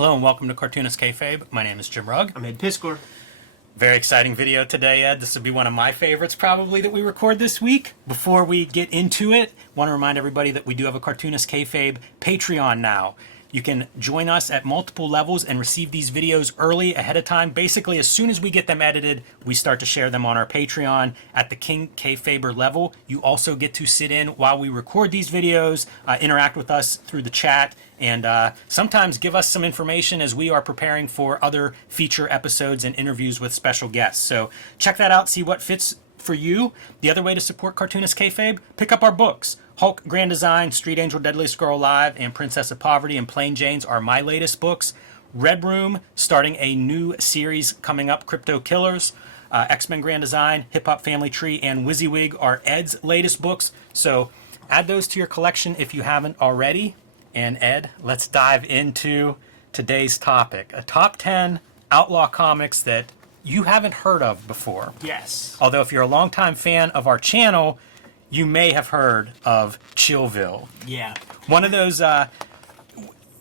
Hello and welcome to Cartoonist Kayfabe. My name is Jim Rugg. I'm Ed Piskor. Very exciting video today, Ed. This will be one of my favorites probably that we record this week. Before we get into it, I want to remind everybody that we do have a Cartoonist Kayfabe Patreon now. You can join us at multiple levels and receive these videos early ahead of time. Basically, as soon as we get them edited, we start to share them on our Patreon at the King Kayfaber level. You also get to sit in while we record these videos, interact with us through the chat, and sometimes give us some information as we are preparing for other feature episodes and interviews with special guests. So check that out, see what fits for you. The other way to support Cartoonist Kayfabe, pick up our books. Hulk Grand Design, Street Angel Deadliest Girl Alive, and Princess of Poverty and Plain Janes are my latest books. Red Room, starting a new series coming up, Crypto Killers. X-Men Grand Design, Hip Hop Family Tree, and WYSIWYG are Ed's latest books. So add those to your collection if you haven't already. And Ed, let's dive into today's topic. A top 10 Outlaw comics that you haven't heard of before. Yes. Although if you're a longtime fan of our channel, you may have heard of Chillville. Yeah. One of those,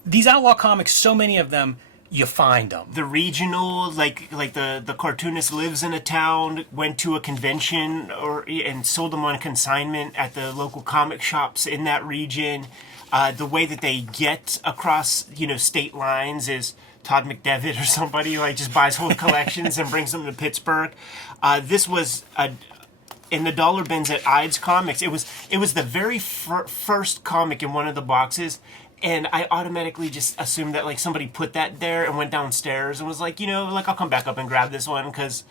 these Outlaw comics, so many of them, you find them. The regional, like the cartoonist lives in a town, went to a convention and sold them on consignment at the local comic shops in that region. The way that they get across, state lines is Todd McDevitt or somebody just buys whole collections and brings them to Pittsburgh. This was in the dollar bins at Ides Comics. It was the very first comic in one of the boxes, and I automatically just assumed that somebody put that there and went downstairs and was I'll come back up and grab this one because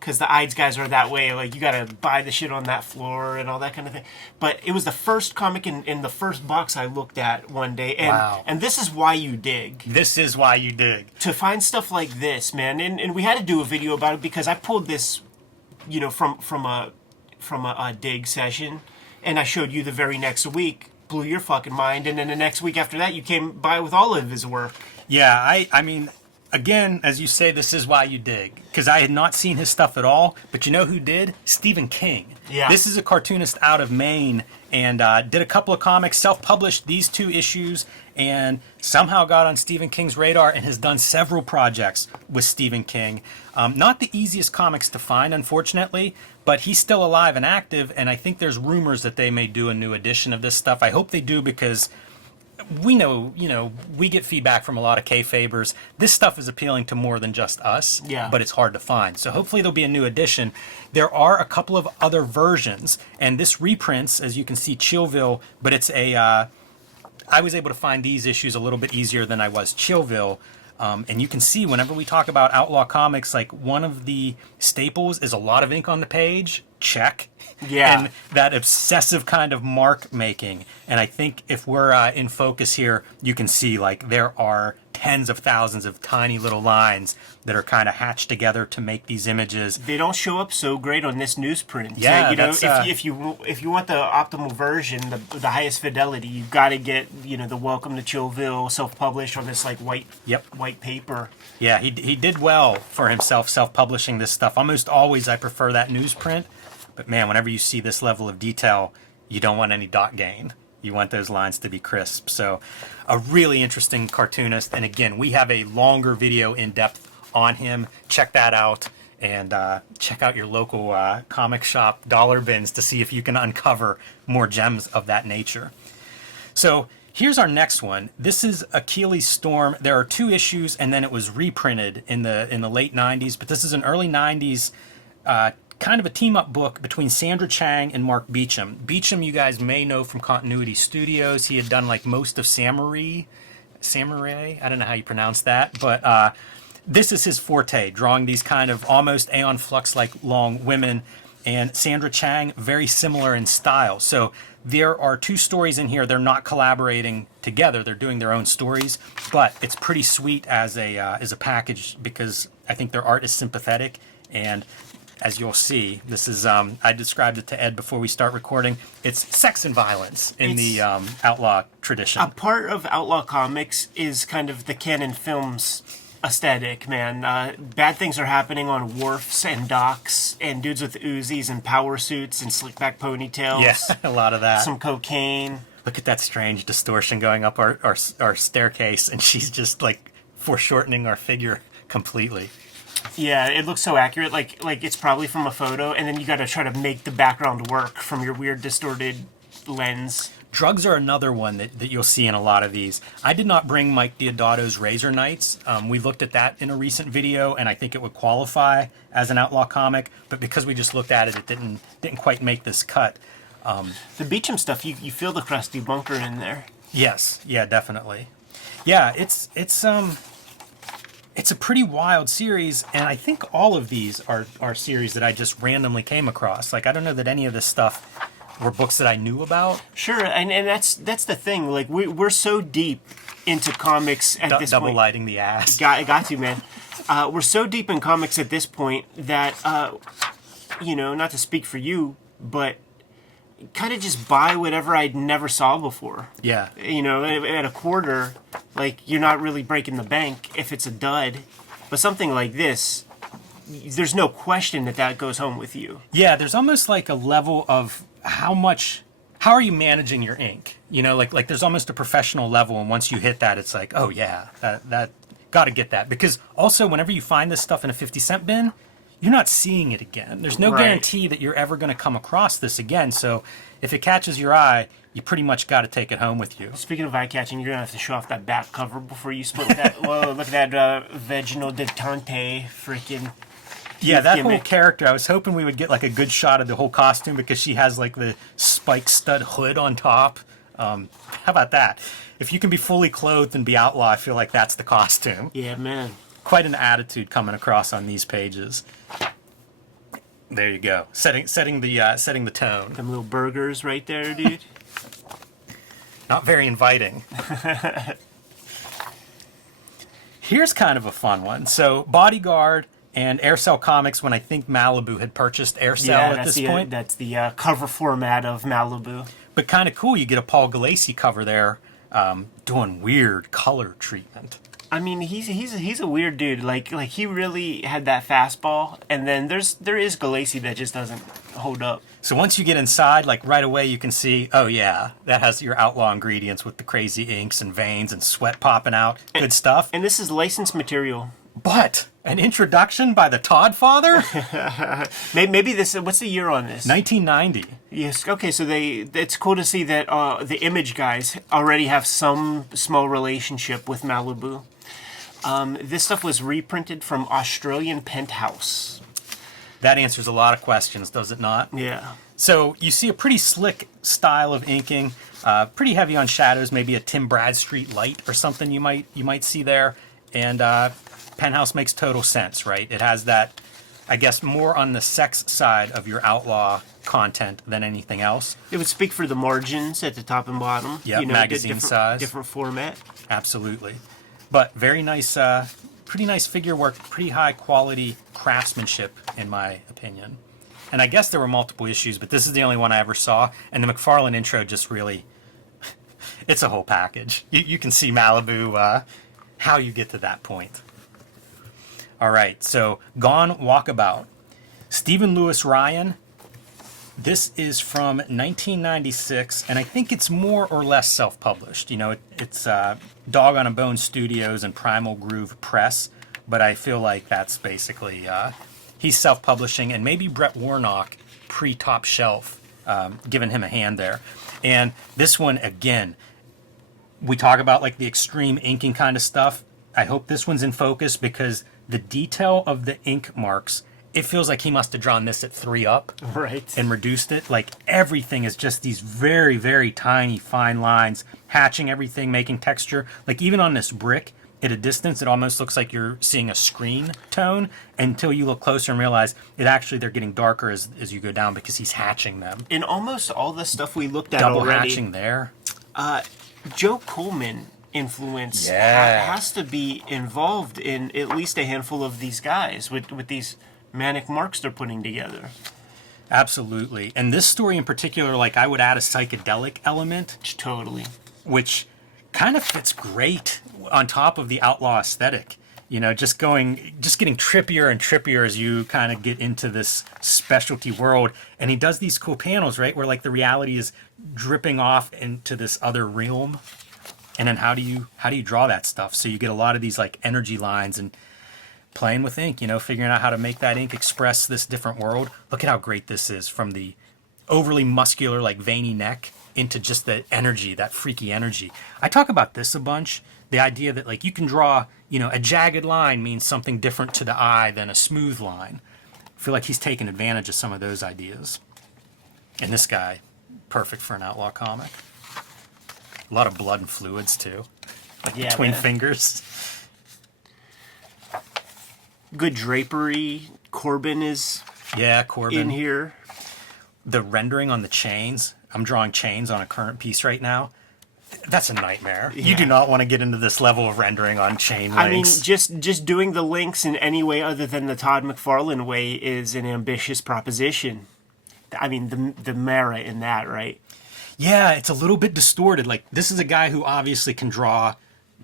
the Ides guys are that way. You gotta buy the shit on that floor and all that kind of thing. But it was the first comic in the first box I looked at one day, and Wow. and this is why you dig. This is why you dig. To find stuff like this, man, and we had to do a video about it because I pulled this, from a dig session, and I showed you the very next week. Blew your fucking mind, and then the next week after that, you came by with all of his work. Yeah, I mean, again, as you say, this is why you dig. Because I had not seen his stuff at all, but you know who did? Stephen King. Yeah. This is a cartoonist out of Maine, and did a couple of comics, self-published these 2 issues, and somehow got on Stephen King's radar and has done several projects with Stephen King. Not the easiest comics to find, unfortunately, but he's still alive and active, and I think there's rumors that they may do a new edition of this stuff. I hope they do, because we know, we get feedback from a lot of Kayfabers. This stuff is appealing to more than just us, yeah. But it's hard to find. So hopefully there'll be a new edition. There are a couple of other versions, and this reprints, as you can see, Chillville, but it's I was able to find these issues a little bit easier than I was Chillville. And you can see whenever we talk about Outlaw comics, one of the staples is a lot of ink on the page. Check. Yeah. And that obsessive kind of mark making. And I think if we're in focus here, you can see there are tens of thousands of tiny little lines that are kind of hatched together to make these images. They don't show up so great on this newsprint. Yeah, if you want the optimal version, the highest fidelity, you've got to get the Welcome to Chillville self-published on this white paper. Yeah, he did well for himself self-publishing this stuff. Almost always I prefer that newsprint, but man, whenever you see this level of detail, you don't want any dot gain. You want those lines to be crisp. So a really interesting cartoonist. And again, we have a longer video in depth on him. Check that out. And check out your local comic shop dollar bins to see if you can uncover more gems of that nature. So here's our next one. This is Achilles Storm. There are 2 issues, and then it was reprinted in the late 90s. But this is an early 90s kind of a team-up book between Sandra Chang and Mark Beecham. Beecham, you guys may know from Continuity Studios. He had done most of Samurai. I don't know how you pronounce that, but this is his forte, drawing these kind of almost Aeon Flux-like long women. And Sandra Chang, very similar in style. So there are 2 stories in here. They're not collaborating together. They're doing their own stories, but it's pretty sweet as a package because I think their art is sympathetic. And as you'll see, this is, I described it to Ed before we start recording. It's sex and violence in the Outlaw tradition. A part of Outlaw Comics is kind of the Canon Films aesthetic, man. Bad things are happening on wharfs and docks, and dudes with Uzis and power suits and slick back ponytails. Yeah, a lot of that. Some cocaine. Look at that strange distortion going up our staircase, and she's just foreshortening our figure completely. Yeah, it looks so accurate. Like it's probably from a photo, and then you got to try to make the background work from your weird distorted lens. Drugs are another one that you'll see in a lot of these. I did not bring Mike Deodato's Razor Knights. We looked at that in a recent video, and I think it would qualify as an Outlaw comic. But because we just looked at it, it didn't quite make this cut. The Beecham stuff, you feel the crusty bunker in there. Yes, yeah, definitely. Yeah, it's a pretty wild series, and I think all of these are series that I just randomly came across. Like, I don't know that any of this stuff were books that I knew about. Sure, and that's the thing. Like, we're so deep into comics at this point. Double lighting the ass. Got you, man. We're so deep in comics at this point that, not to speak for you, but kind of just buy whatever I'd never saw before. Yeah. At a quarter, like, you're not really breaking the bank if it's a dud. But something like this, there's no question that goes home with you. Yeah, there's almost like a level of how are you managing your ink? Like there's almost a professional level, and once you hit that, it's like, oh yeah, that got to get that. Because also, whenever you find this stuff in a 50-cent bin, you're not seeing it again. There's no guarantee that you're ever going to come across this again. So if it catches your eye, you pretty much got to take it home with you. Speaking of eye catching, you're going to have to show off that back cover before you split that. Whoa, look at that vaginal detente freaking. Yeah, that gimmick. whole character, I was hoping we would get like a good shot of the whole costume because she has like the spike stud hood on top. How about that? If you can be fully clothed and be Outlaw, I feel like that's the costume. Yeah, man. Quite an attitude coming across on these pages. There you go. Setting the tone. Them little burgers right there, dude. Not very inviting. Here's kind of a fun one. So Bodyguard and Aircell Comics, when I think Malibu had purchased Aircell at this point. That's the cover format of Malibu. But kind of cool, you get a Paul Galassi cover there doing weird color treatment. I mean, he's a weird dude. Like he really had that fastball, and then there is Galassi that just doesn't hold up. So once you get inside, like right away you can see, oh yeah, that has your Outlaw ingredients with the crazy inks and veins and sweat popping out. Good stuff. And this is licensed material. But an introduction by the Todd father? Maybe this. What's the year on this? 1990. Yes. Okay. So it's cool to see that the Image guys already have some small relationship with Malibu. This stuff was reprinted from Australian Penthouse. That answers a lot of questions, does it not? Yeah. So you see a pretty slick style of inking, pretty heavy on shadows, maybe a Tim Bradstreet light or something you might see there, and Penthouse makes total sense, right? It has that, I guess, more on the sex side of your Outlaw content than anything else. It would speak for the margins at the top and bottom. Yeah, magazine size. Different format. Absolutely. But very nice, pretty nice figure work, pretty high quality craftsmanship, in my opinion. And I guess there were multiple issues, but this is the only one I ever saw. And the McFarlane intro just really, it's a whole package. You can see Malibu, how you get to that point. All right, so Gone Walkabout. Stephen Lewis Ryan. This is from 1996, and I think it's more or less self-published. It's Dog on a Bone Studios and Primal Groove Press, but I feel like that's basically, he's self-publishing, and maybe Brett Warnock, pre-Top Shelf, giving him a hand there. And this one, again, we talk about like the extreme inking kind of stuff. I hope this one's in focus because the detail of the ink marks, it feels like he must have drawn this at 3-up. Right. And reduced it. Like everything is just these very, very tiny, fine lines, hatching everything, making texture. Like even on this brick, at a distance, it almost looks like you're seeing a screen tone until you look closer and realize they're getting darker as you go down because he's hatching them. In almost all the stuff we looked at Double already, hatching there. Joe Coleman influence has to be involved in at least a handful of these guys with these manic marks they're putting together. Absolutely. And this story in particular, like I would add a psychedelic element. Totally. Which kind of fits great on top of the Outlaw aesthetic. Just getting trippier and trippier as you kind of get into this specialty world. And he does these cool panels, right? Where like the reality is dripping off into this other realm. And then how do you draw that stuff? So you get a lot of these like energy lines and playing with ink, figuring out how to make that ink express this different world. Look at how great this is, from the overly muscular, like veiny neck into just the energy, that freaky energy. I talk about this a bunch. The idea that like you can draw, a jagged line means something different to the eye than a smooth line. I feel like he's taken advantage of some of those ideas. And this guy, perfect for an Outlaw comic. A lot of blood and fluids too, like between fingers. Good drapery. Corbin is in here. The rendering on the chains. I'm drawing chains on a current piece right now. That's a nightmare. Yeah. You do not want to get into this level of rendering on chain links. I mean, just doing the links in any way other than the Todd McFarlane way is an ambitious proposition. I mean, the merit in that, right? Yeah, it's a little bit distorted. Like, this is a guy who obviously can draw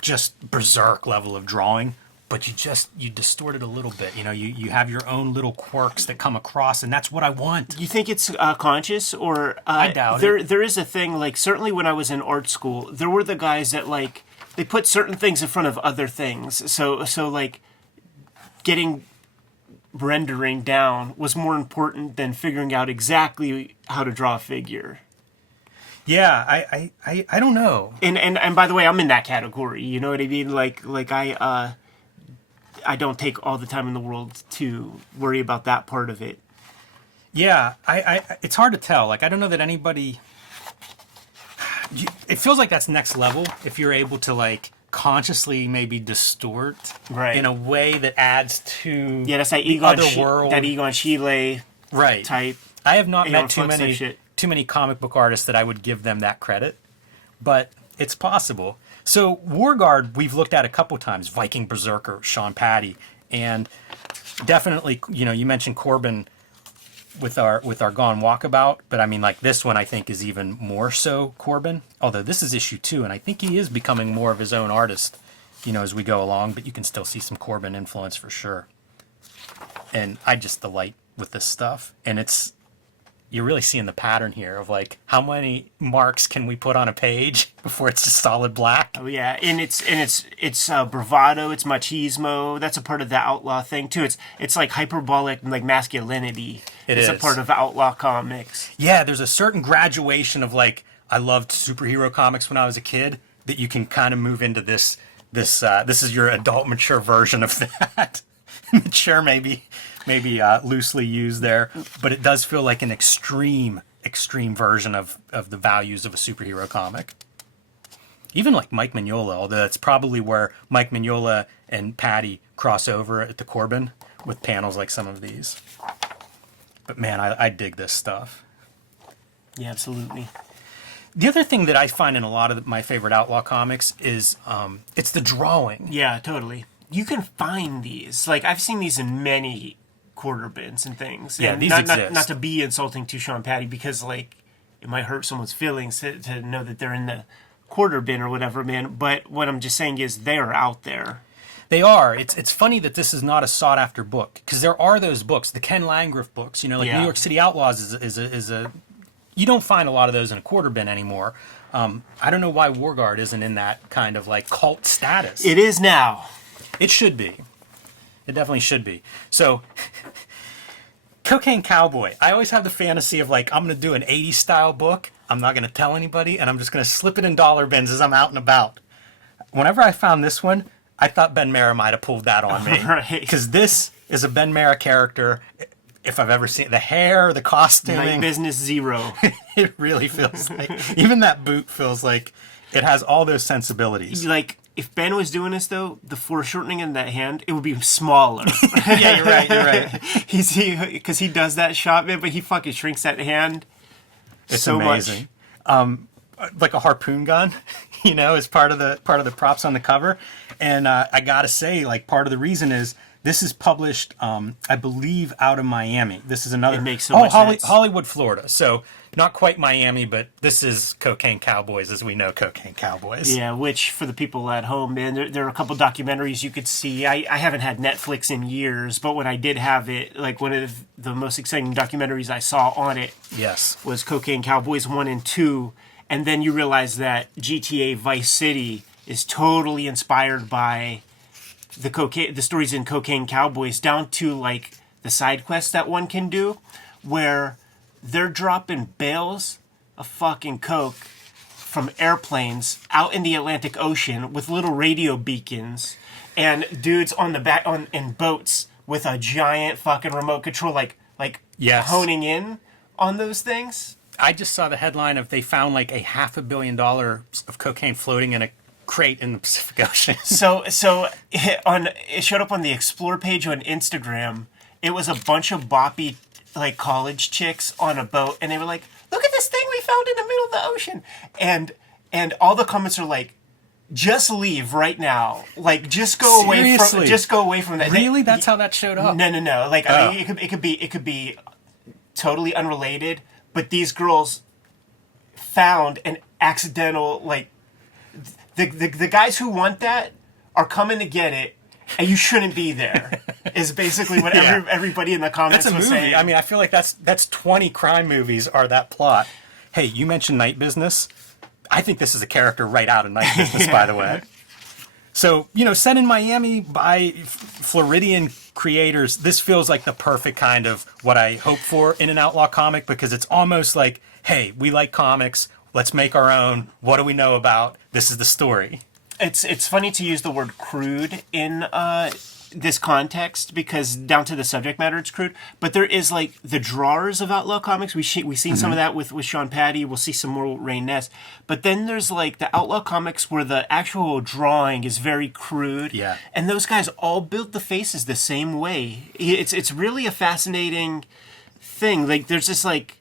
just berserk level of drawing, but you distort it a little bit. You have your own little quirks that come across, and that's what I want. You think it's conscious, or I doubt it. There is a thing, like, certainly when I was in art school, there were the guys that, like, they put certain things in front of other things. So like, getting rendering down was more important than figuring out exactly how to draw a figure. Yeah, I don't know. And by the way, I'm in that category. You know what I mean? Like I don't take all the time in the world to worry about that part of it. Yeah, it's hard to tell. Like, I don't know that anybody. It feels like that's next level if you're able to like consciously maybe distort in a way that adds to that's that Egon Schiele type. I have not met too many comic book artists that I would give them that credit, but it's possible. So Wargard, we've looked at a couple times. Viking Berserker, Sean Patty, and definitely, you mentioned Corbin with our Gone Walkabout, but I mean, like, this one I think is even more so Corbin. Although this is issue 2, and I think he is becoming more of his own artist, as we go along. But you can still see some Corbin influence for sure. And I just delight with this stuff, and you're really seeing the pattern here of like how many marks can we put on a page before it's just solid black. Oh yeah, and it's bravado, it's machismo. That's a part of the Outlaw thing too. It's like hyperbolic and like masculinity. It's a part of Outlaw comics. Yeah, there's a certain graduation of like, I loved superhero comics when I was a kid, that you can kind of move into this is your adult mature version of that. Mature maybe loosely used there, but it does feel like an extreme version of the values of a superhero comic. Even like Mike Mignola, although that's probably where Mike Mignola and Patty cross over at the Corbin with panels like some of these. But man, I dig this stuff. Yeah, absolutely. The other thing that I find in a lot of my favorite Outlaw comics is it's the drawing. Yeah, totally. You can find these. Like, I've seen these in many quarter bins and things. Yeah, and these exist. Not to be insulting to Sean Patty, because, like, it might hurt someone's feelings to know that they're in the quarter bin or whatever, man. But what I'm just saying is they are out there. They are. It's funny that this is not a sought after book, because there are those books, the Ken Landgraf books. New York City Outlaws is a you don't find a lot of those in a quarter bin anymore. I don't know why Wargard isn't in that kind of like cult status. It is now. It should be. It definitely should be. So, Cocaine Cowboy. I always have the fantasy of like, I'm going to do an 80s style book. I'm not going to tell anybody, and I'm just going to slip it in dollar bins as I'm out and about. Whenever I found this one, I thought Ben Mara might have pulled that on me. Because this is a Ben Mara character, if I've ever seen the hair, the costuming. Night Business Zero. It really feels like, even that boot feels like it has all those sensibilities. Like, if Ben was doing this, though, the foreshortening in that hand, it would be smaller. Yeah, you're right. Because he does that shot, man, but he fucking shrinks that hand it's so amazing. much. Like a harpoon gun, is part of the props on the cover. And I gotta say, like, part of the reason is this is published, I believe, out of Miami. This is another. It makes so much sense. Hollywood, Florida. So not quite Miami, but this is Cocaine Cowboys as we know Cocaine Cowboys. Yeah, which for the people at home, man, there are a couple documentaries you could see. I haven't had Netflix in years, but when I did have it, like, one of the most exciting documentaries I saw on it yes, was Cocaine Cowboys 1 and 2. and then you realize that GTA Vice City is totally inspired by the stories in Cocaine Cowboys, down to like the side quests that one can do, where they're dropping bales of fucking coke from airplanes out in the Atlantic Ocean with little radio beacons, and dudes on the back in boats with a giant fucking remote control, like Yes. honing in on those things. I just saw the headline of they found like $500 million of cocaine floating in a crate in the Pacific Ocean. So it showed up on the Explore page on Instagram. It was a bunch of boppy like college chicks on a boat, and they were like, "Look at this thing we found in the middle of the ocean," and all the comments are like, "Just leave right now! Like, just go away from that." Really? That's how that showed up? No. Like, I mean, it could be totally unrelated, but these girls found an accidental, like, the guys who want that are coming to get it, and you shouldn't be there. Is basically what everybody in the comments That's a was movie. saying. I mean, I feel like that's 20 crime movies are that plot. Hey, you mentioned Night Business. I think this is a character right out of Night Business, by the way. So, set in Miami by Floridian creators, this feels like the perfect kind of what I hope for in an Outlaw comic, because it's almost like, hey, we like comics, let's make our own. What do we know about? This is the story. It's funny to use the word crude in this context, because down to the subject matter it's crude, but there is like the drawers of Outlaw comics. We've seen some of that with Sean Patty. We'll see some more with Ray Ness, but then there's like the Outlaw comics where the actual drawing is very crude, and those guys all build the faces the same way. It's really a fascinating thing. Like there's this like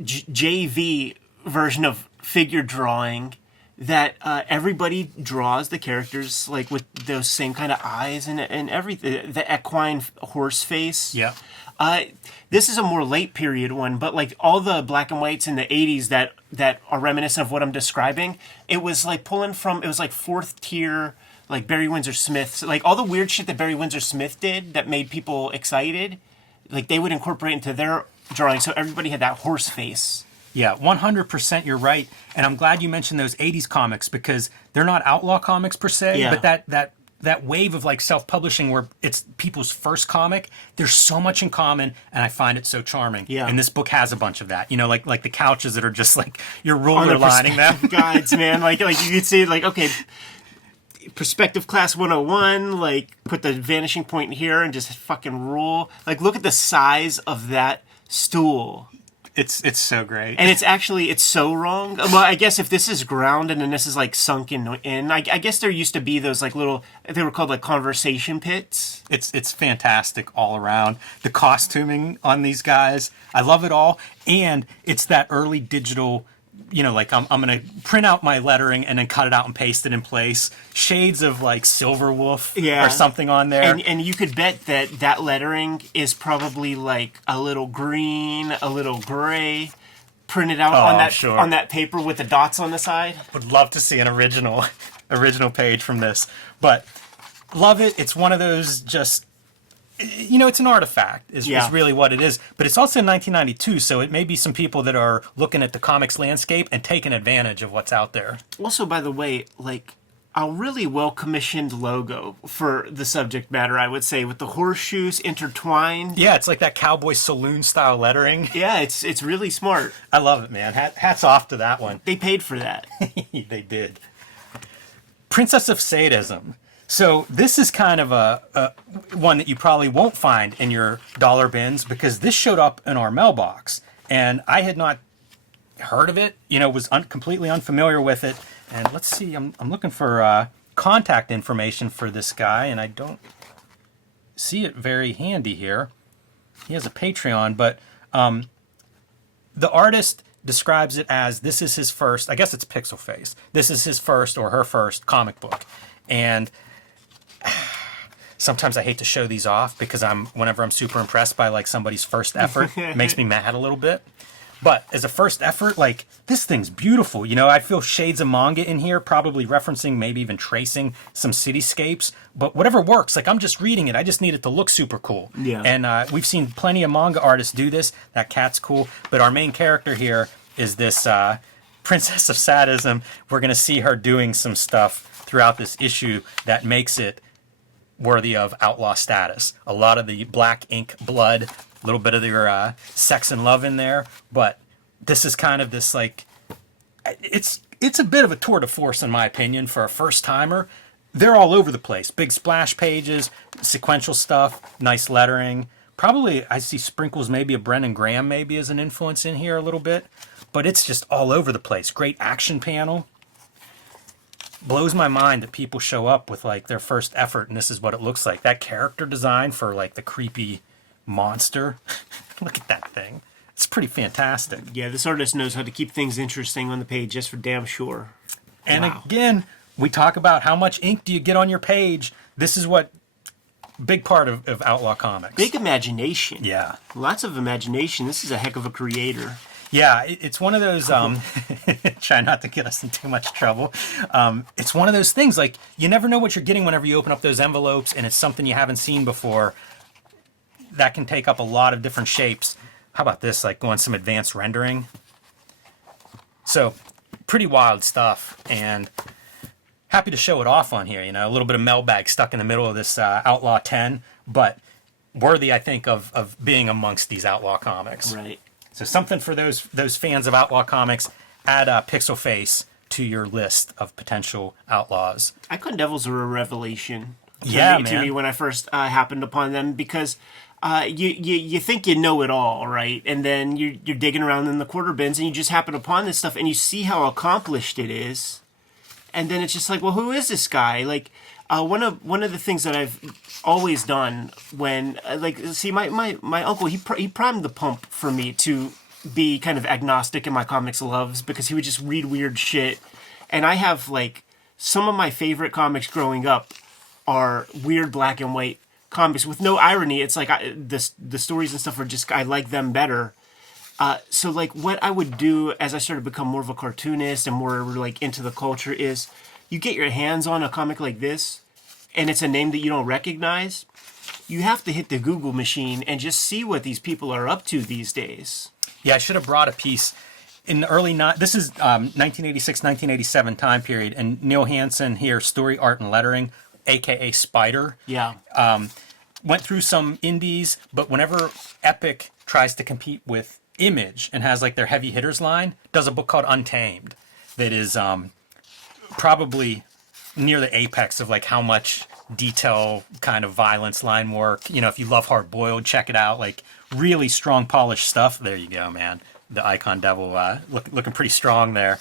JV version of figure drawing that everybody draws the characters like with those same kind of eyes and everything, the equine horse face. Yeah. This is a more late period one, but like all the black and whites in the 80s that are reminiscent of what I'm describing, it was like fourth tier, like Barry Windsor Smith, like all the weird shit that Barry Windsor Smith did that made people excited, like they would incorporate into their drawing, so everybody had that horse face. Yeah, 100% you're right. And I'm glad you mentioned those 80s comics, because they're not Outlaw comics per se, but that wave of like self-publishing where it's people's first comic, there's so much in common, and I find it so charming. Yeah. And this book has a bunch of that. Like the couches that are just like you're ruler lining them. Guides, man. Like you could see like, okay, Perspective Class 101, like put the vanishing point here and just fucking rule. Like look at the size of that stool. It's so great. And it's so wrong. Well, I guess if this is grounded and this is like sunk in, I guess there used to be those like little, they were called like conversation pits. It's fantastic all around. The costuming on these guys, I love it all. And it's that early digital, like I'm going to print out my lettering and then cut it out and paste it in place. Shades of like Silverwolf or something on there. And you could bet that lettering is probably like a little green, a little gray, printed out on that paper with the dots on the side. Would love to see an original page from this. But love it. It's one of those just... it's an artifact is really what it is. But it's also 1992, so it may be some people that are looking at the comics landscape and taking advantage of what's out there. Also, by the way, like a really well-commissioned logo for the subject matter, I would say, with the horseshoes intertwined. Yeah, it's like that Cowboy saloon-style lettering. Yeah, it's really smart. I love it, man. Hats off to that one. They paid for that. They did. Princess of Sadism. So this is kind of a one that you probably won't find in your dollar bins, because this showed up in our mailbox, and I had not heard of it. Was completely unfamiliar with it. And let's see, I'm looking for contact information for this guy, and I don't see it very handy here. He has a Patreon, but the artist describes it as this is his first. I guess it's Pixel Face. This is his first or her first comic book, and sometimes I hate to show these off because whenever I'm super impressed by like somebody's first effort, it makes me mad a little bit. But as a first effort, like this thing's beautiful. I feel shades of manga in here, probably referencing, maybe even tracing some cityscapes. But whatever works, like I'm just reading it. I just need it to look super cool. Yeah. And we've seen plenty of manga artists do this. That cat's cool. But our main character here is this Princess of Sadism, we're going to see her doing some stuff throughout this issue that makes it worthy of outlaw status. A lot of the black ink blood, a little bit of your sex and love in there, but this is kind of this like, it's a bit of a tour de force in my opinion for a first timer. They're all over the place. Big splash pages, sequential stuff, nice lettering. Probably I see sprinkles maybe of Brendan Graham maybe as an influence in here a little bit. But it's just all over the place. Great action panel. Blows my mind that people show up with like their first effort and this is what it looks like. That character design for like the creepy monster. Look at that thing. It's pretty fantastic. Yeah, this artist knows how to keep things interesting on the page, just for damn sure. And again, we talk about how much ink do you get on your page. This is what big part of Outlaw Comics. Big imagination. Yeah. Lots of imagination. This is a heck of a creator. Yeah, it's one of those, try not to get us in too much trouble. It's one of those things, like, you never know what you're getting whenever you open up those envelopes, and it's something you haven't seen before. That can take up a lot of different shapes. How about this, like, going some advanced rendering? So, pretty wild stuff, and happy to show it off on here, you know, a little bit of mailbag stuck in the middle of this Outlaw 10, but worthy, I think, of being amongst these Outlaw comics. Right. So something for those fans of Outlaw Comics, add Pixel Face to your list of potential outlaws. Icon Devils are a revelation to me when I first happened upon them, because you think you know it all, right? And then you're digging around in the quarter bins and you just happen upon this stuff and you see how accomplished it is. And then it's just like, well, who is this guy? Like, one of the things that I've always done when, my uncle, he primed the pump for me to be kind of agnostic in my comics loves, because he would just read weird shit. And I have, like, some of my favorite comics growing up are weird black and white comics with no irony. It's like the stories and stuff are just, I like them better. So like what I would do as I started to become more of a cartoonist and more like into the culture is you get your hands on a comic like this and it's a name that you don't recognize. You have to hit the Google machine and just see what these people are up to these days. Yeah, I should have brought a piece in the early, this is 1986, 1987 time period, and Neil Hansen here, story, art, and lettering, aka Spider. Yeah. Went through some indies, but whenever Epic tries to compete with Image and has like their heavy hitters line, does a book called Untamed that is probably near the apex of like how much detail kind of violence line work. You know, if you love Hard Boiled, check it out. Like really strong polished stuff. There you go, man. The Icon Devil looking pretty strong there.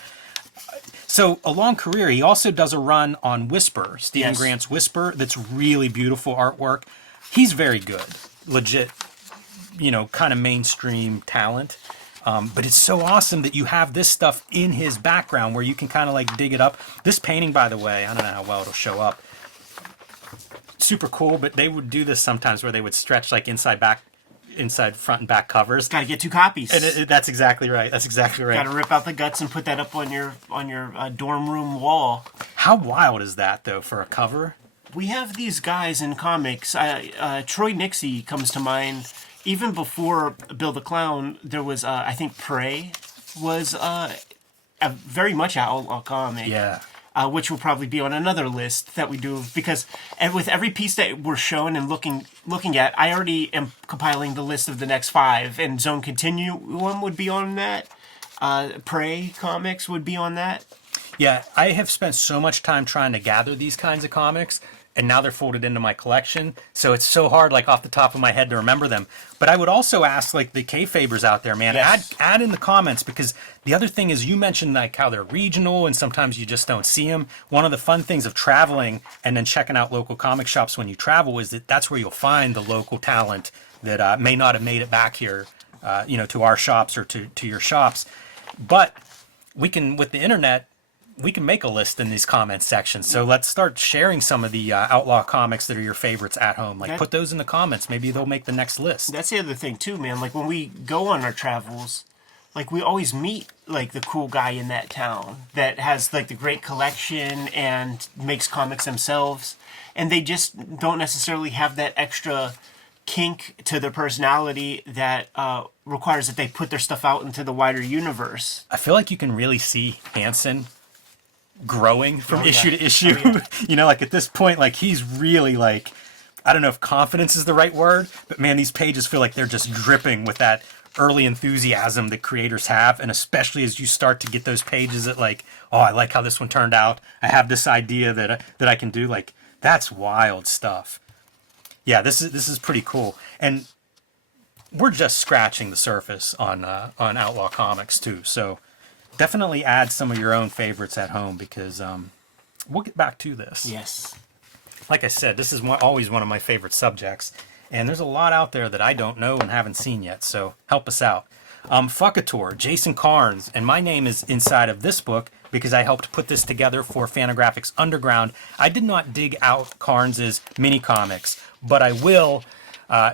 So a long career. He also does a run on Whisper, Stephen Grant's Whisper. That's really beautiful artwork. He's very good, legit, you know, kind of mainstream talent. But it's so awesome that you have this stuff in his background where you can kind of like dig it up. This painting, by the way, I don't know how well it'll show up. Super cool, but they would do this sometimes where they would stretch like inside front and back covers. Got to get 2 copies. And that's exactly right. That's exactly right. Got to rip out the guts and put that up on your dorm room wall. How wild is that though for a cover? We have these guys in comics. Troy Nixie comes to mind. Even before Bill the Clown, there was, I think, Prey was a very much outlaw comic. Yeah. Which will probably be on another list that we do, because with every piece that we're shown and looking at, I already am compiling the list of the next 5, and Zone Continuum would be on that. Prey comics would be on that. Yeah, I have spent so much time trying to gather these kinds of comics, and now they're folded into my collection, so it's so hard, like, off the top of my head to remember them. But I would also ask, like, the Kayfabers out there, man, add in the comments, because the other thing is you mentioned, like, how they're regional, and sometimes you just don't see them. One of the fun things of traveling and then checking out local comic shops when you travel is that that's where you'll find the local talent that may not have made it back here, you know, to our shops or to your shops. But we can, with the internet, we can make a list in these comment sections. So let's start sharing some of the outlaw comics that are your favorites at home. Like, put those in the comments. Maybe they'll make the next list. That's the other thing, too, man. Like, when we go on our travels, like, we always meet, like, the cool guy in that town that has, like, the great collection and makes comics themselves. And they just don't necessarily have that extra kink to their personality that requires that they put their stuff out into the wider universe. I feel like you can really see Hansen growing from issue to issue. You know, like at this point, like he's really like, I don't know if confidence is the right word, but man, these pages feel like they're just dripping with that early enthusiasm that creators have. And especially as you start to get those pages that like, oh, I like how this one turned out. I have this idea that I can do. Like, that's wild stuff. Yeah, this is pretty cool. And we're just scratching the surface on Outlaw Comics too. So definitely add some of your own favorites at home, because we'll get back to this. Yes. Like I said, this is always one of my favorite subjects, and there's a lot out there that I don't know and haven't seen yet, so help us out. Fuckator, Jason Karns, and my name is inside of this book because I helped put this together for Fantagraphics Underground. I did not dig out Karns' mini-comics, but I will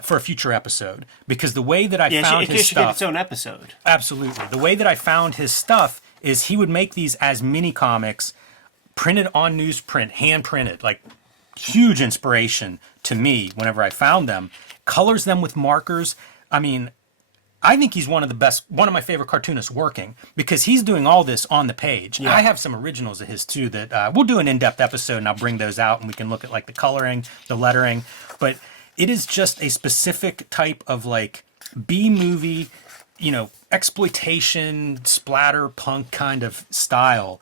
for a future episode, because the way that I found his should get stuff... its own episode. Absolutely. The way that I found his stuff is he would make these as mini-comics, printed on newsprint, hand-printed, like huge inspiration to me whenever I found them. Colors them with markers. I mean, I think he's one of my favorite cartoonists working, because he's doing all this on the page. Yeah. I have some originals of his too that we'll do an in-depth episode, and I'll bring those out and we can look at like the coloring, the lettering. But it is just a specific type of like B-movie, you know, exploitation, splatter, punk kind of style.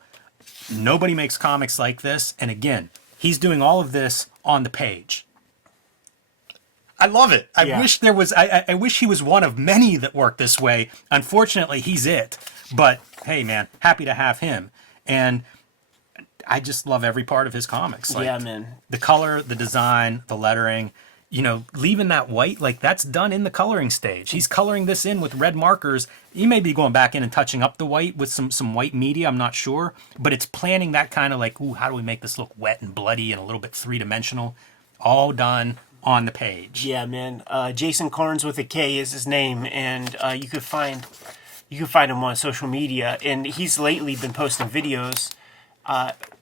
Nobody makes comics like this. And again, he's doing all of this on the page. I love it. I wish there was, I wish he was one of many that work this way. Unfortunately, he's it. But hey, man, happy to have him. And I just love every part of his comics. Like, yeah, man. The color, the design, the lettering, you know, leaving that white, like that's done in the coloring stage. He's coloring this in with red markers. He may be going back in and touching up the white with some white media, I'm not sure. But it's planning that kind of like, ooh, how do we make this look wet and bloody and a little bit three-dimensional? All done on the page. Yeah, man. Jason Karns with a K is his name, and you can find him on social media. And he's lately been posting videos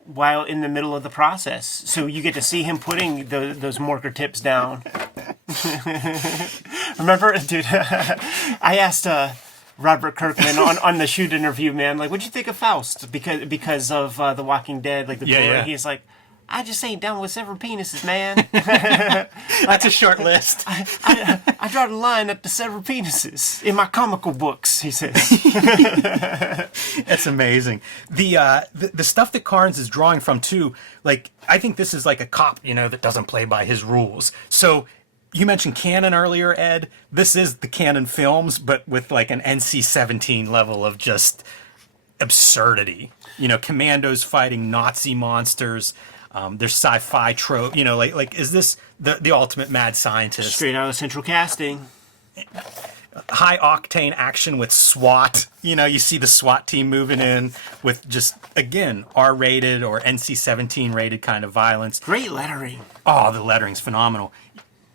while in the middle of the process, so you get to see him putting those marker tips down. Remember, dude? I asked Robert Kirkman on the shoot interview, man, like, what'd you think of Faust? Because of The Walking Dead, like the yeah. He's like, I just ain't done with several penises, man. That's a short list. I draw the line at the several penises in my comical books, he says. That's amazing. The stuff that Karns is drawing from too, like, I think this is like a cop, you know, that doesn't play by his rules. So you mentioned Canon earlier, Ed. This is the Canon films, but with like an NC-17 level of just absurdity. You know, commandos fighting Nazi monsters. There's sci-fi trope, you know, like is this the ultimate mad scientist? Straight out of Central Casting. High octane action with SWAT. You know, you see the SWAT team moving in with just, again, R-rated or NC-17 rated kind of violence. Great lettering. Oh, the lettering's phenomenal.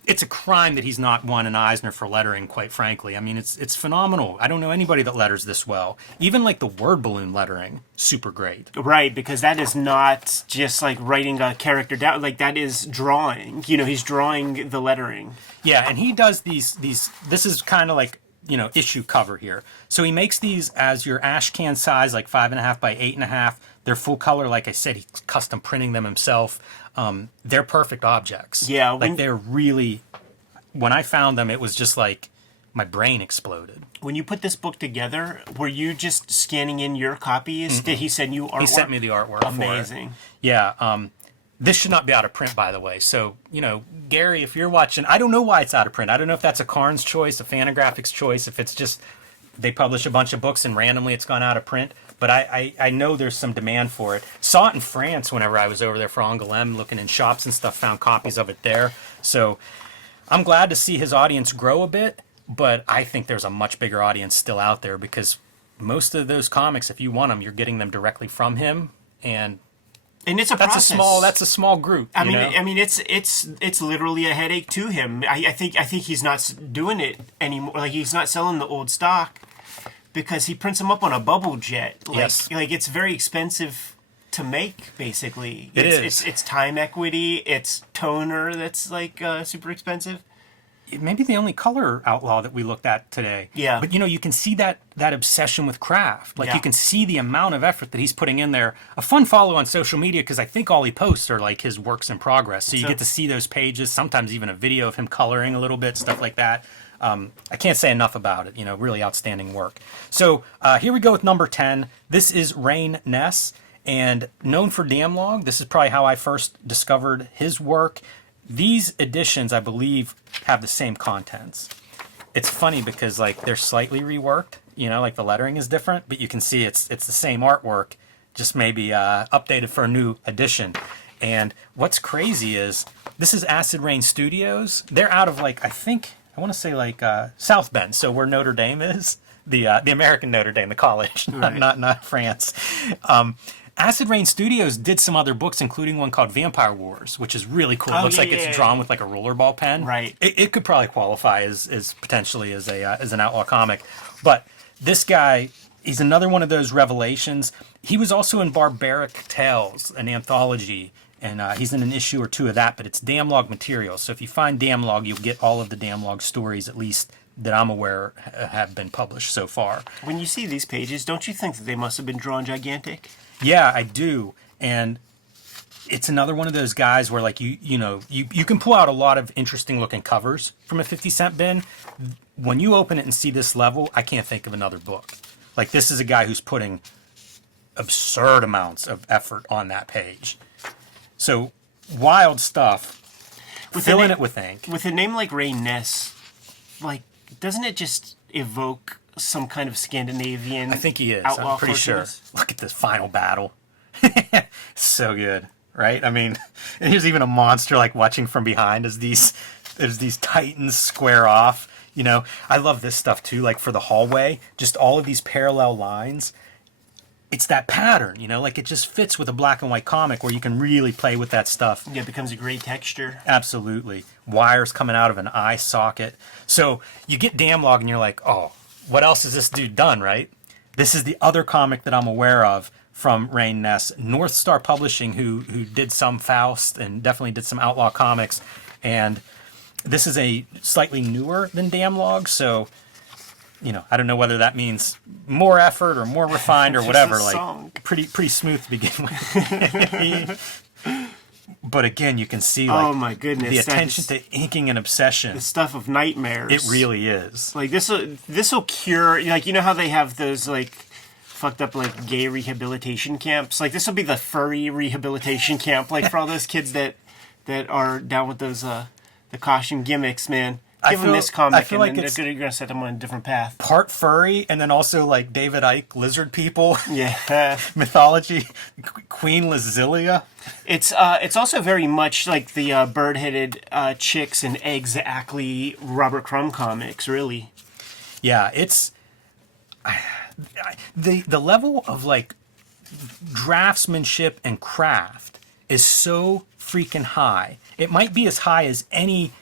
It's a crime that he's not won an Eisner for lettering, quite frankly. I mean, it's phenomenal. I don't know anybody that letters this well. Even like the word balloon lettering, super great. Right, because that is not just like writing a character down. Like, that is drawing. You know, he's drawing the lettering. Yeah, and he does these. This is kind of like, you know, issue cover here. So he makes these as your ash can size, like 5.5 by 8.5. They're full color, like I said. He's custom printing them himself. They're perfect objects. Yeah. Like, they're really, when I found them, it was just like my brain exploded. When you put this book together, were you just scanning in your copies? Mm-hmm. Did he send you artwork? He sent me the artwork. Amazing. For it. Yeah. This should not be out of print, by the way. So, you know, Gary, if you're watching, I don't know why it's out of print. I don't know if that's a Karns choice, a Fantagraphics choice, if it's just they publish a bunch of books and randomly it's gone out of print. But I know there's some demand for it. Saw it in France whenever I was over there for Angoulême, looking in shops and stuff, found copies of it there. So I'm glad to see his audience grow a bit, but I think there's a much bigger audience still out there, because most of those comics, if you want them, you're getting them directly from him, and it's a process. That's a small group. I mean, it's literally a headache to him. I think he's not doing it anymore. Like, he's not selling the old stock, because he prints them up on a bubble jet. Like, yes. Like, it's very expensive to make, basically. It's time equity. It's toner that's, like, super expensive. maybe the only color Outlaw that we looked at today. Yeah. But you can see that obsession with craft. Like Yeah. you can see the amount of effort that he's putting in there. A fun follow on social media because I think all he posts are like his works in progress. So you get to see those pages, sometimes even a video of him coloring a little bit, stuff like that. I can't say enough about it. Really outstanding work. So here we go with number 10. This is Rain Ness, and known for Damlog. This is probably how I first discovered his work. These editions, I believe, have the same contents. It's funny because like they're slightly reworked. Like the lettering is different, but you can see it's the same artwork, just maybe updated for a new edition. And what's crazy is this is Acid Rain Studios. They're out of like I want to say South Bend, so where Notre Dame is, the American Notre Dame, the college, Right. not France. Acid Rain Studios did some other books, including one called Vampire Wars, which is really cool. It looks like it's drawn with like a rollerball pen. Right. It could probably qualify as potentially as an Outlaw comic, but this guy, he's another one of those revelations. He was also in Barbaric Tales, an anthology. And he's in an issue or two of that, but it's Damlog material. So if you find Damlog, you'll get all of the Damlog stories, at least that I'm aware have been published so far. When you see these pages, don't you think that they must have been drawn gigantic? Yeah, I do. And it's another one of those guys where like you can pull out a lot of interesting looking covers from a 50-cent bin. When you open it and see this level, I can't think of another book. Like this is a guy who's putting absurd amounts of effort on that page. So, wild stuff. Filling it with ink. With a name like Rain Ness, like, doesn't it just evoke some kind of Scandinavian I think he is. outlaw I'm pretty sure. cartoonist? Look at this final battle. So good, right? I mean, and here's even a monster like watching from behind as these titans square off. I love this stuff too. Like for the hallway, just all of these parallel lines. It's that pattern, like it just fits with a black and white comic where you can really play with that stuff. Yeah, it becomes a gray texture. Absolutely. Wires coming out of an eye socket. So you get Damlog and you're like, oh, what else has this dude done, right? This is the other comic that I'm aware of from Rain Ness. North Star Publishing, who did some Faust and definitely did some Outlaw comics. And this is a slightly newer than Damlog, so... I don't know whether that means more effort or more refined or whatever. Like pretty smooth to begin with. But again, you can see like oh my goodness, the attention to inking and obsession. The stuff of nightmares. It really is. Like this'll cure. Like how they have those like fucked up like gay rehabilitation camps. Like this will be the furry rehabilitation camp. Like for all those kids that are down with those the costume gimmicks, man. Give them this comic, and then you're going to set them on a different path. Part furry, and then also like David Icke, lizard people. Yeah. Mythology, Queen Lazilia. It's also very much like the bird-headed chicks and eggs Ackley Robert Crumb comics, really. Yeah, it's... The level of like draftsmanship and craft is so freaking high. It might be as high as any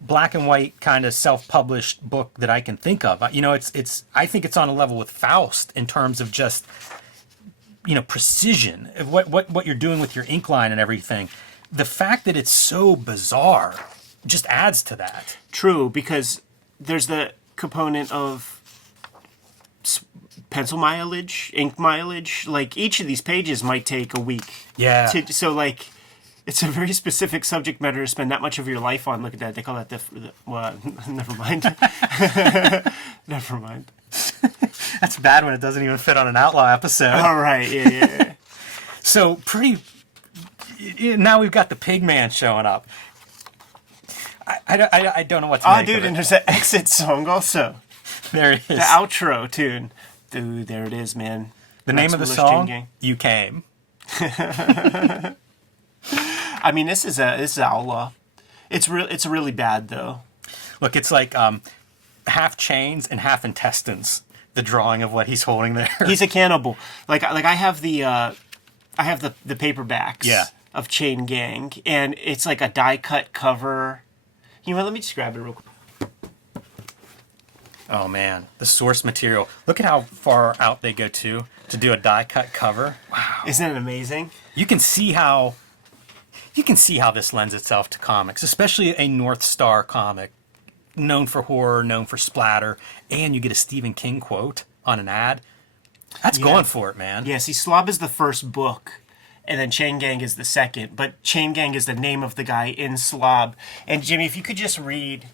black and white kind of self-published book that I can think of. It's I think it's on a level with Faust in terms of just precision of what you're doing with your ink line and everything. The fact that it's so bizarre just adds to that. True, because there's the component of pencil mileage, ink mileage. Like each of these pages might take a week. Yeah. So like it's a very specific subject matter to spend that much of your life on. Look at that. They call that well, never mind. Never mind. That's bad when it doesn't even fit on an Outlaw episode. All right. Yeah. So now we've got the Pigman showing up. I don't know what to make dude, of it. and there's that exit song also. There it is. The outro tune. Dude, there it is, man. The name of the song, You Came. I mean, this is Outlaw. It's really bad though. Look, it's like half chains and half intestines. The drawing of what he's holding there. He's a cannibal. Like I have the paperbacks. Yeah. Of Chain Gang, and it's like a die cut cover. You know what? Let me just grab it real quick. Oh man, the source material. Look at how far out they go to do a die cut cover. Wow. Isn't it amazing? You can see how this lends itself to comics, especially a North Star comic. known for horror, known for splatter, and you get a Stephen King quote on an ad. That's going for it, man. Yeah, see, Slob is the first book, and then Chain Gang is the second. But Chain Gang is the name of the guy in Slob. And Jimmy, if you could just read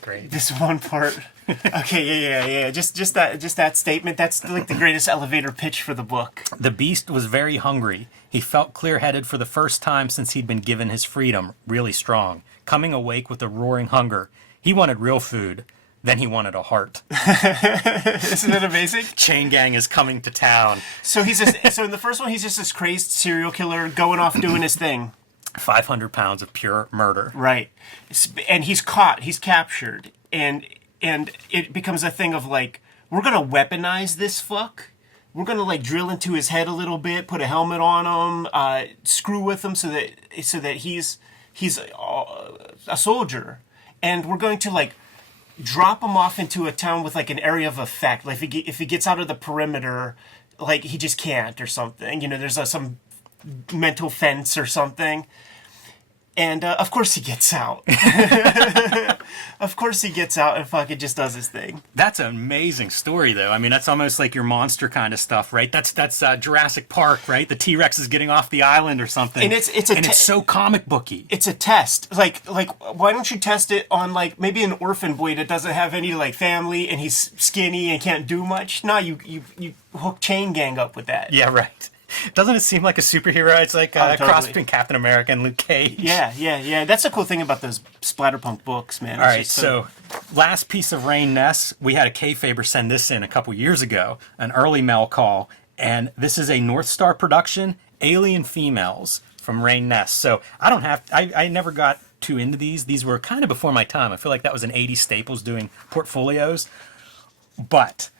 Great. this one part. Okay, yeah. Just that statement. That's like the greatest elevator pitch for the book. The beast was very hungry. He felt clear-headed for the first time since he'd been given his freedom, really strong, coming awake with a roaring hunger. He wanted real food. Then he wanted a heart. Isn't it amazing? Chain Gang is coming to town. So so in the first one, he's just this crazed serial killer going off doing his thing. 500 pounds of pure murder. Right. And he's caught. He's captured. And it becomes a thing of like, we're going to weaponize this fuck. We're going to like drill into his head a little bit, put a helmet on him, screw with him so that he's a soldier. And we're going to like drop him off into a town with like an area of effect. Like if he gets out of the perimeter, like he just can't or something. You know, there's some mental fence or something. And of course he gets out. Of course he gets out and fucking just does his thing. That's an amazing story, though. I mean, that's almost like your monster kind of stuff, right? That's Jurassic Park, right? The T-Rex is getting off the island or something. And it's so comic booky. It's a test. Like why don't you test it on like maybe an orphan boy that doesn't have any like family and he's skinny and can't do much? No, you hook Chain Gang up with that. Yeah, right. Doesn't it seem like a superhero? It's like a cross between Captain America and Luke Cage. Yeah. That's the cool thing about those splatterpunk books, man. All right, so last piece of Rain Ness, we had a Kayfaber send this in a couple years ago, an early mail call, and this is a North Star production, Alien Females from Rain Ness. So I never got too into these. These were kind of before my time. I feel like that was an 80s staples doing portfolios. But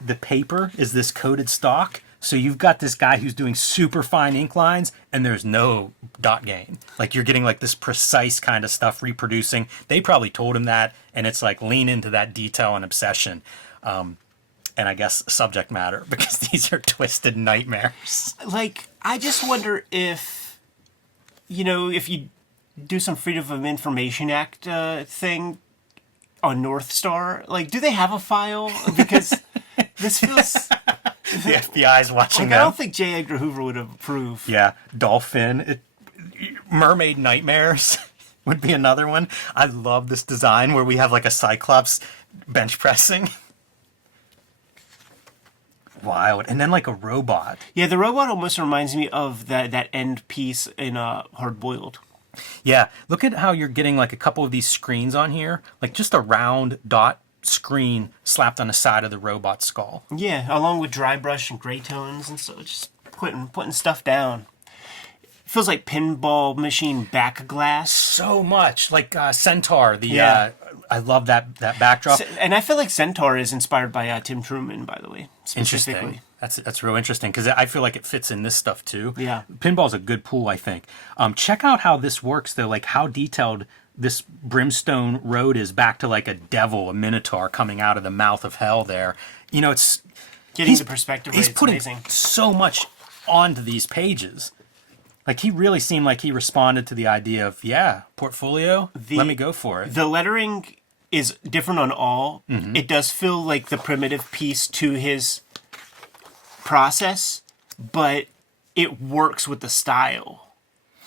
the paper is this coated stock. So you've got this guy who's doing super fine ink lines, and there's no dot gain. Like, you're getting like this precise kind of stuff reproducing. They probably told him that, and it's like lean into that detail and obsession. And I guess subject matter, because these are twisted nightmares. Like, I just wonder if you do some Freedom of Information Act thing on North Star, like, do they have a file? Because this feels... The FBI's watching them. I don't think J. Edgar Hoover would approve. Yeah, Dolphin. Mermaid Nightmares would be another one. I love this design where we have like a Cyclops bench pressing. Wild. And then like a robot. Yeah, the robot almost reminds me of that end piece in Hard Boiled. Yeah, look at how you're getting like a couple of these screens on here. Like just a round dot screen slapped on the side of the robot skull. Yeah, along with dry brush and gray tones and so just putting stuff down. Feels like pinball machine back glass. So much like Centaur. I love that backdrop. And I feel like Centaur is inspired by Tim Truman, by the way. Specifically. Interesting. That's real interesting because I feel like it fits in this stuff too. Yeah, pinball's a good pool, I think. Check out how this works though. Like how detailed this brimstone road is back to like a devil, a minotaur coming out of the mouth of hell there. You know, it's getting the perspective. He's putting so much onto these pages. Like he really seemed like he responded to the idea of, portfolio, let me go for it. The lettering is different on all. Mm-hmm. It does feel like the primitive piece to his process, but it works with the style.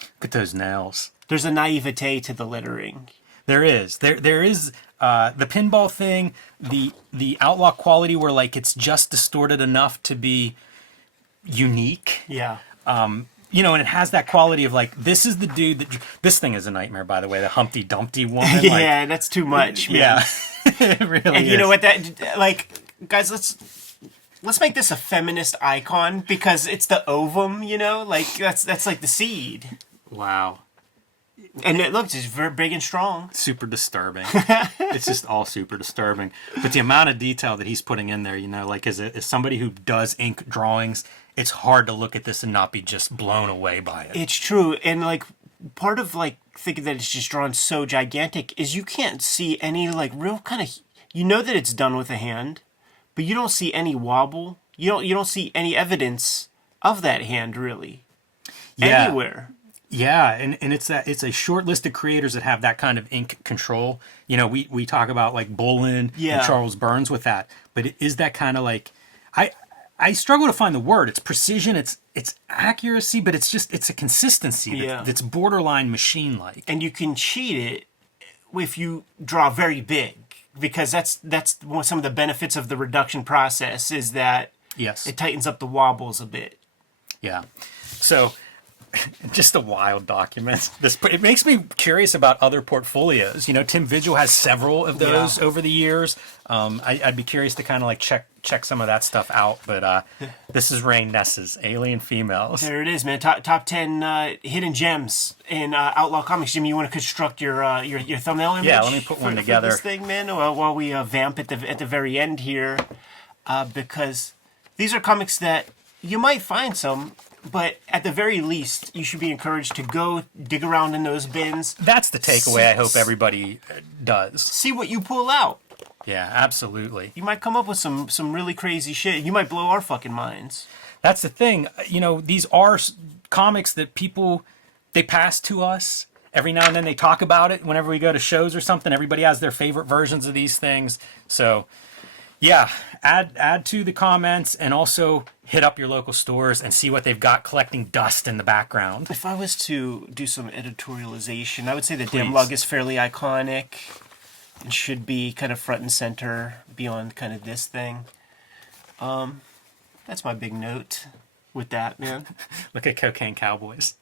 Look at those nails. There's a naivete to the lettering. There is. There is the pinball thing, the Outlaw quality where like it's just distorted enough to be unique. Yeah. And it has that quality of like, this is the dude that... This thing is a nightmare, by the way, the Humpty Dumpty woman. Yeah, like, that's too much, man. Yeah, it really and is. You know what, guys, let's make this a feminist icon because it's the ovum, like that's like the seed. Wow. And it looks just very big and strong. Super disturbing. It's just all super disturbing. But the amount of detail that he's putting in there, like as somebody who does ink drawings, it's hard to look at this and not be just blown away by it. It's true. And like part of like thinking that it's just drawn so gigantic is you can't see any like real kind of, that it's done with a hand, but you don't see any wobble. You don't see any evidence of that hand really anywhere. Yeah, and it's a short list of creators that have that kind of ink control. You know, we talk about like Bolin Yeah. and Charles Burns with that, but it is that kind of like I struggle to find the word. It's precision, it's accuracy, but it's a consistency that's borderline machine like. And you can cheat it if you draw very big, because that's some of the benefits of the reduction process is that Yes. it tightens up the wobbles a bit. Yeah. So just a wild document. It makes me curious about other portfolios. You know, Tim Vigil has several of those over the years. I'd be curious to kind of like check some of that stuff out. But this is Rain Ness's Alien Females. There it is, man. Top 10 hidden gems in Outlaw Comics. Jimmy, you want to construct your thumbnail image? Yeah, let me put one together. For this thing, man. While we vamp at the very end here, because these are comics that you might find some. But at the very least, you should be encouraged to go dig around in those bins. That's the takeaway I hope everybody does. See what you pull out. Yeah, absolutely. You might come up with some really crazy shit. You might blow our fucking minds. That's the thing. You know, these are comics that people, they pass to us. Every now and then they talk about it whenever we go to shows or something. Everybody has their favorite versions of these things. So, yeah, add to the comments and also hit up your local stores and see what they've got collecting dust in the background. If I was to do some editorialization, I would say the Please. Dim Lug is fairly iconic and should be kind of front and center beyond kind of this thing. That's my big note with that, man. Look at Cocaine Cowboys.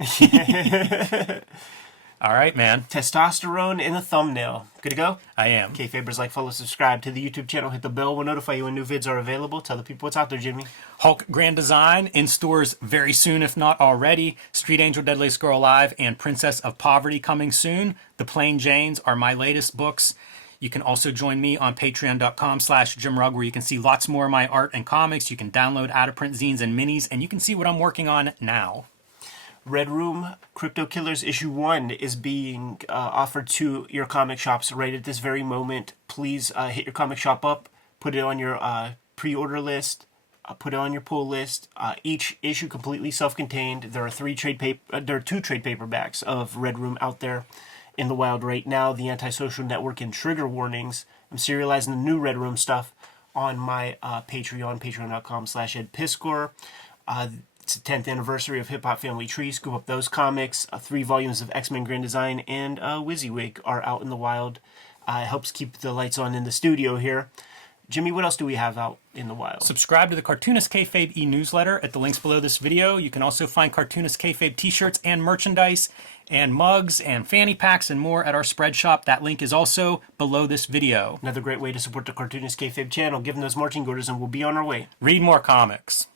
All right, man. Testosterone in the thumbnail. Good to go? I am. Kayfabers, like, follow, subscribe to the YouTube channel. Hit the bell. We'll notify you when new vids are available. Tell the people what's out there, Jimmy. Hulk Grand Design in stores very soon, if not already. Street Angel, Deadliest Girl Alive, and Princess of Poverty coming soon. The Plain Janes are my latest books. You can also join me on patreon.com/JimRugg, where you can see lots more of my art and comics. You can download out-of-print zines and minis, and you can see what I'm working on now. Red Room Crypto Killers issue 1 is being offered to your comic shops right at this very moment. Please hit your comic shop up, put it on your pre-order list, put it on your pull list. Each issue completely self-contained. There are two trade paperbacks of Red Room out there in the wild right now. The Antisocial Network and Trigger Warnings. I'm serializing the new Red Room stuff on my Patreon, patreon.com/EdPiskor. It's the 10th anniversary of Hip Hop Family Tree. Scoop up those comics. 3 volumes of X-Men Grand Design and WYSIWYG are out in the wild. It helps keep the lights on in the studio here. Jimmy, what else do we have out in the wild? Subscribe to the Cartoonist Kayfabe e-newsletter at the links below this video. You can also find Cartoonist Kayfabe t-shirts and merchandise and mugs and fanny packs and more at our spread shop. That link is also below this video. Another great way to support the Cartoonist Kayfabe channel. Give them those marching orders and we'll be on our way. Read more comics.